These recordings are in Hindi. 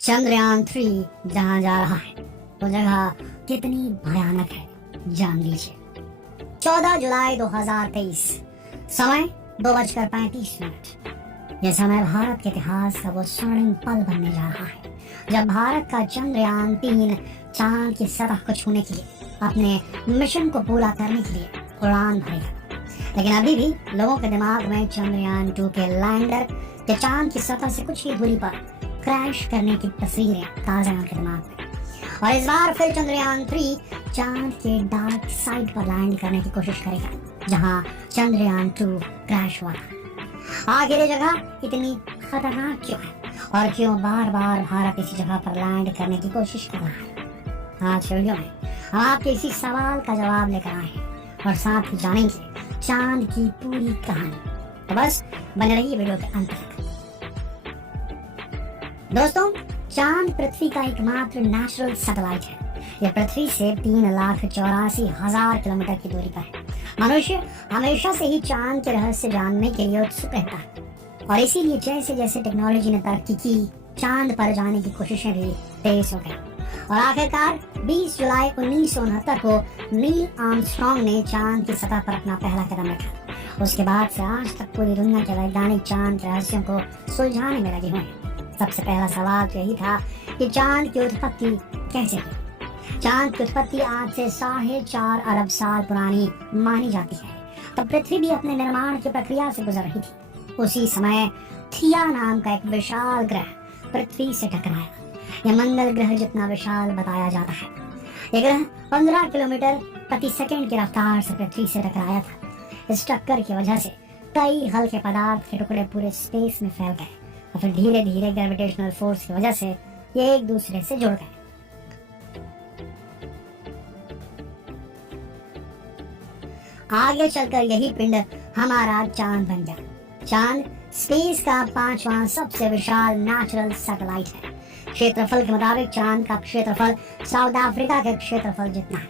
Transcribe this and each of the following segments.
चंद्रयान 3 जहां जा रहा है वो जगह कितनी भयानक है जान लीजिए। 14 जुलाई 2023, समय 2:35। यह समय भारत के इतिहास का वो स्वर्णिम पल बनने जा रहा है जब भारत का चंद्रयान 3 चांद की सतह को छूने के लिए अपने मिशन को पूरा करने के लिए उड़ान भरेगा। लेकिन अभी भी लोगों के दिमाग में चंद्रयान 2 के लैंडर के चांद की सतह से कुछ ही दूरी पर क्रैश करने की तस्वीरें ताजा उनके दिमाग में। और इस बार फिर चंद्रयान 3 चांद के डार्क साइड पर लैंड करने की कोशिश करेगा जहां चंद्रयान 2 क्रैश हुआ था। आखिर ये जगह इतनी खतरनाक क्यों है और क्यों बार बार भारत इसी जगह पर लैंड करने की कोशिश कर रहा है? आज वीडियो में हम आपके इसी सवाल का जवाब लेकर आए हैं और साथ ही जानेंगे चांद की पूरी कहानी। तो बस बने रहिए वीडियो के अंत तक। दोस्तों, चांद पृथ्वी का एकमात्र नेचुरल सैटेलाइट है। यह पृथ्वी से 3,84,000 किलोमीटर की दूरी पर है। मनुष्य हमेशा से ही चांद के रहस्य जानने के लिए उत्सुक रहता है और इसीलिए जैसे जैसे टेक्नोलॉजी ने तरक्की की, चांद पर जाने की कोशिशें भी तेज हो गई और आखिरकार 20 जुलाई 1969 को नील आर्मस्ट्रॉन्ग ने चांद की सतह पर अपना पहला कदम रखा। उसके बाद से आज तक पूरी दुनिया के वैज्ञानिक चांद रहस्यों को सुलझाने में लगे हुए हैं। सबसे पहला सवाल तो यही था कि चांद की उत्पत्ति कैसे हुई। चांद की उत्पत्ति आज से 4.5 अरब साल पुरानी मानी जाती है। तब पृथ्वी भी अपने निर्माण की प्रक्रिया से गुजर रही थी। उसी समय थिया नाम का एक विशाल ग्रह पृथ्वी से टकराया। यह मंगल ग्रह जितना विशाल बताया जाता है। यह ग्रह 15 किलोमीटर प्रति सेकंड की रफ्तार से पृथ्वी से टकराया था। इस टक्कर की वजह से कई हल्के पदार्थ के टुकड़े पूरे स्पेस में फैल गए और फिर धीरे धीरे ग्रेविटेशनल फोर्स की वजह से ये एक दूसरे से जुड़ गए। आगे चलकर यही पिंड हमारा चांद बन गया। चांद स्पेस का 5वां सबसे विशाल नेचुरल सैटेलाइट है। क्षेत्रफल के मुताबिक चांद का क्षेत्रफल साउथ अफ्रीका के क्षेत्रफल जितना है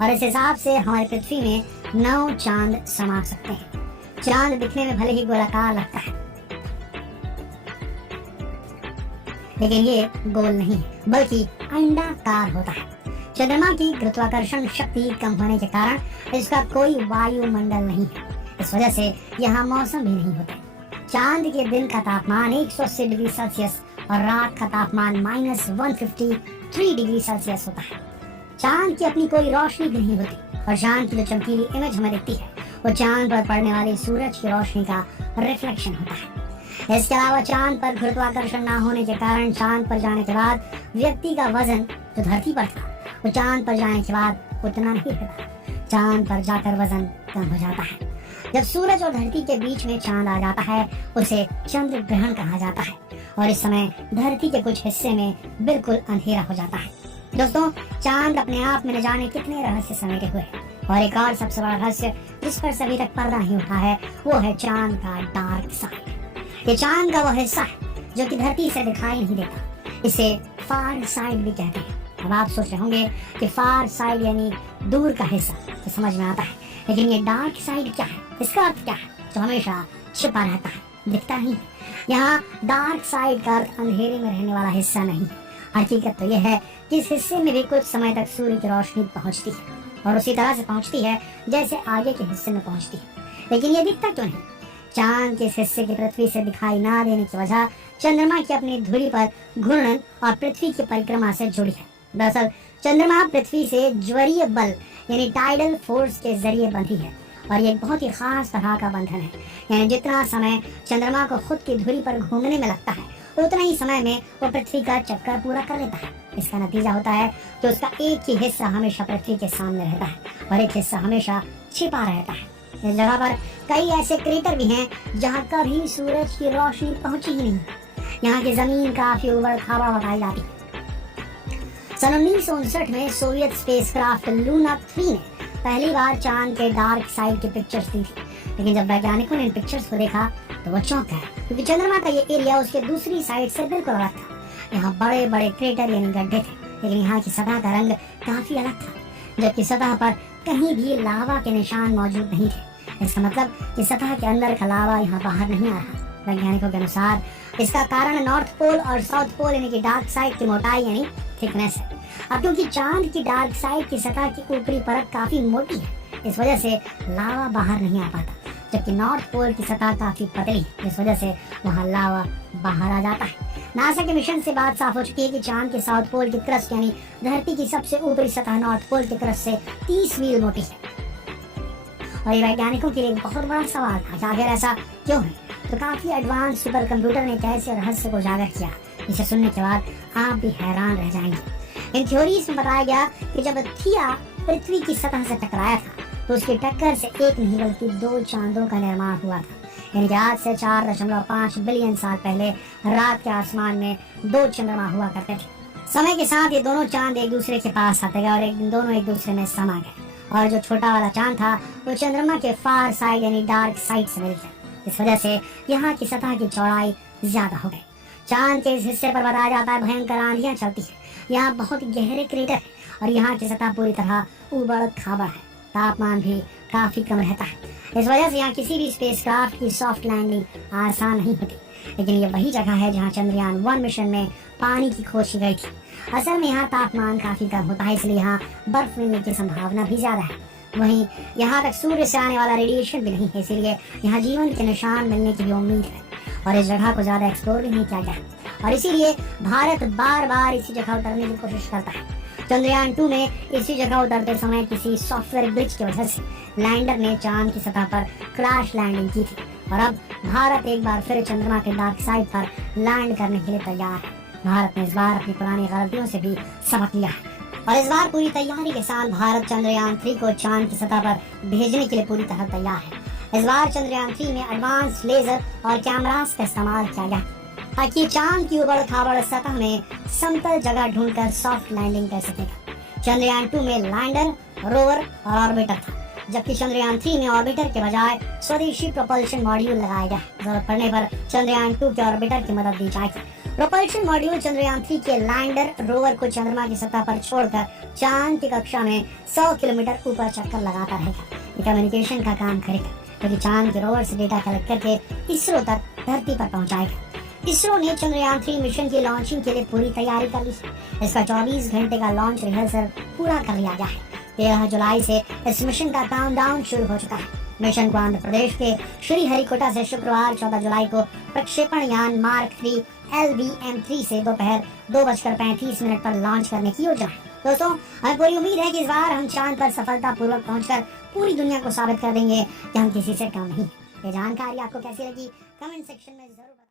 और इस हिसाब से हमारी पृथ्वी में 9 चांद समा सकते हैं। चांद दिखने में भले ही गोलाकार लगता है लेकिन ये गोल नहीं बल्कि अंडाकार होता है। चंद्रमा की गुरुत्वाकर्षण शक्ति कम होने के कारण इसका कोई वायुमंडल नहीं है। इस वजह से यहाँ मौसम भी नहीं होता। चांद के दिन का तापमान 180 डिग्री सेल्सियस और रात का तापमान -153 डिग्री सेल्सियस होता है। चांद की अपनी कोई रोशनी भी नहीं होती और चांद की जो चमकीली इमेज हमें दिखती है वो चांद पर पड़ने वाली सूरज की रोशनी का रिफ्लेक्शन होता है। इसके अलावा चांद पर गुरुत्वाकर्षण न होने के कारण चांद पर जाने के बाद व्यक्ति का वजन जो धरती पर था वो चांद पर जाने के बाद उतना नहीं रहता। चांद पर जाकर वजन कम हो जाता है। जब सूरज और धरती के बीच में चांद आ जाता है उसे चंद्र ग्रहण कहा जाता है और इस समय धरती के कुछ हिस्से में बिल्कुल अंधेरा हो जाता है। दोस्तों, चांद अपने आप में न जाने कितने रहस्य समेटे हुए हैं और एक और सबसे बड़ा रहस्य जिस पर सभी तक पर्दा नहीं उठा है वो है चांद का डार्क साइड। ये चांद का वो हिस्सा है जो कि धरती से दिखाई नहीं देता। इसे फार साइड भी कहते हैं। अब आप सोच रहे होंगे कि फार साइड यानी दूर का हिस्सा, तो समझ में आता है, लेकिन ये डार्क साइड क्या है, इसका अर्थ क्या है? जो हमेशा छिपा रहता है, दिखता नहीं है। यहाँ डार्क साइड का अर्थ अंधेरे में रहने वाला हिस्सा नहीं है। हकीकत तो यह है कि इस हिस्से में भी कुछ समय तक सूर्य की रोशनी पहुँचती है और उसी तरह से पहुँचती है जैसे आगे के हिस्से में पहुँचती है, लेकिन ये दिखता क्यों नहीं? चांद के इस हिस्से की पृथ्वी से दिखाई ना देने की वजह चंद्रमा की अपनी धुरी पर घूर्णन और पृथ्वी की परिक्रमा से जुड़ी है। दरअसल चंद्रमा पृथ्वी से ज्वरीय बल यानी टाइडल फोर्स के जरिए बंधी है और ये एक बहुत ही खास तरह का बंधन है। यानी जितना समय चंद्रमा को खुद की धुरी पर घूमने में लगता है उतना ही समय में वो पृथ्वी का चक्कर पूरा कर लेता है। इसका नतीजा होता है कि उसका एक ही हिस्सा हमेशा पृथ्वी के सामने रहता है और एक हिस्सा हमेशा छिपा रहता है। इस जगह पर कई ऐसे क्रेटर भी हैं जहां कभी सूरज की रोशनी पहुंची ही नहीं। यहाँ की जमीन काफी उबड़ खाबड़ बताई जाती है। सन 1959 में सोवियत स्पेसक्राफ्ट लूना 3 ने पहली बार चांद के डार्क साइड की पिक्चर्स दी थी, लेकिन जब वैज्ञानिकों ने इन पिक्चर्स को देखा तो वो चौंक गए क्योंकि चंद्रमा का ये एरिया उसके दूसरी साइड से बिल्कुल अलग था। यहाँ बड़े बड़े क्रेटर यानी गड्ढे थे, लेकिन यहाँ की सतह का रंग काफी अलग था, जबकि सतह पर कहीं भी लावा के निशान मौजूद नहीं थे। इसका मतलब कि सतह के अंदर का लावा यहाँ बाहर नहीं आ रहा। वैज्ञानिकों के अनुसार इसका कारण नॉर्थ पोल और साउथ पोल यानी कि डार्क साइड की मोटाई यानी थिकनेस है। अब क्योंकि चांद की डार्क साइड की सतह की ऊपरी परत काफी मोटी है, इस वजह से लावा बाहर नहीं आ पाता, जबकि नॉर्थ पोल की सतह काफी पतली है, इस वजह से वहाँ लावा बाहर आ जाता है। नासा के मिशन से बात साफ हो चुकी है कि चांद के साउथ पोल की क्रस्ट यानी धरती की सबसे ऊपरी सतह नॉर्थ पोल की क्रस्ट से 30 मील मोटी है। और ये वैज्ञानिकों के लिए एक बहुत बड़ा सवाल था कि आखिर ऐसा क्यों है। तो काफी एडवांस सुपर कंप्यूटर ने कैसे रहस्य को उजागर किया, इसे सुनने के बाद आप भी हैरान रह जाएंगे। इन थ्योरीज में बताया गया कि जब थिया पृथ्वी की सतह से टकराया था तो उसकी टक्कर से एक नहीं बल्कि 2 चांदों का निर्माण हुआ था। यानी कि आज से 4.5 बिलियन साल पहले रात के आसमान में 2 चंद्रमा हुआ करते थे। समय के साथ ये दोनों चांद एक दूसरे के पास आते गए और एक दिन दोनों एक दूसरे में समा गए, और जो छोटा वाला चांद था वो चंद्रमा के फार साइड यानी डार्क साइड से मिल गया। इस वजह से यहाँ की सतह की चौड़ाई ज्यादा हो गई। चांद के इस हिस्से पर बताया जाता है भयंकर आंधियां चलती है, यहाँ बहुत गहरे क्रेटर है और यहाँ की सतह पूरी तरह उबड़ खाबड़ है, तापमान भी काफी कम रहता है। इस वजह से यहाँ किसी भी स्पेसक्राफ्ट की सॉफ्ट लैंडिंग आसान नहीं होती। लेकिन ये वही जगह है जहाँ चंद्रयान 1 मिशन में पानी की खोज की गई थी। असल में यहाँ तापमान काफी कम होता है, इसलिए यहाँ बर्फ मिलने की संभावना भी ज्यादा है। वहीं यहाँ तक सूर्य से आने वाला रेडिएशन भी नहीं है, इसीलिए यहाँ जीवन के निशान मिलने की भी उम्मीद है। और इस जगह को ज्यादा एक्सप्लोर भी नहीं किया गया, और इसीलिए भारत बार बार इसी जगह उतरने की कोशिश करता है। चंद्रयान 2 में इसी जगह उतरते समय किसी सॉफ्टवेयर ग्लिच की वजह से लैंडर ने चांद की सतह पर क्रैश लैंडिंग की थी, और अब भारत एक बार फिर चंद्रमा के डार्क साइड पर लैंड करने के लिए तैयार है। भारत ने इस बार अपनी पुरानी गलतियों से भी सबक लिया है, और इस बार पूरी तैयारी के साथ भारत चंद्रयान 3 को चांद की सतह पर भेजने के लिए पूरी तरह तैयार है। इस बार चंद्रयान 3 में एडवांस लेजर और कैमरास का इस्तेमाल किया गया ताकि चांद की उबड़ खाबड़ सतह में समतल जगह ढूंढकर सॉफ्ट लैंडिंग कर सकेगा। चंद्रयान 2 में लैंडर, रोवर और ऑर्बिटर था, जबकि चंद्रयान 3 में ऑर्बिटर के बजाय स्वदेशी प्रोपल्शन मॉड्यूल लगाया गया। जरूरत पड़ने पर चंद्रयान 2 के ऑर्बिटर की मदद दी जाएगी। प्रोपल्शन मॉड्यूल चंद्रयान 3 के लैंडर रोवर को चंद्रमा की सतह पर छोड़कर चांद की कक्षा में 100 किलोमीटर ऊपर चक्कर लगाता रहेगा। ये कम्युनिकेशन का काम करेगा, क्योंकि चांद के रोवर से डेटा कलेक्ट करके इसरो तक धरती पर पहुंचाएगा। इसरो ने चंद्रयान 3 मिशन की लॉन्चिंग के लिए पूरी तैयारी कर ली है। इसका 24 घंटे का लॉन्च रिहर्सल पूरा कर लिया गया है। 13 जुलाई से इस मिशन का काउंटडाउन शुरू हो चुका है। मिशन को आंध्र प्रदेश के श्रीहरिकोटा से शुक्रवार 14 जुलाई को प्रक्षेपण यान मार्क 3 LVM-3 से दोपहर 2:35 पर लॉन्च करने की योजना है। दोस्तों, हमें पूरी उम्मीद है कि इस बार हम चांद पर सफलतापूर्वक पहुंचकर पूरी दुनिया को साबित कर देंगे कि हम किसी से कम नहीं। ये जानकारी आपको कैसी लगी कमेंट सेक्शन में जरूर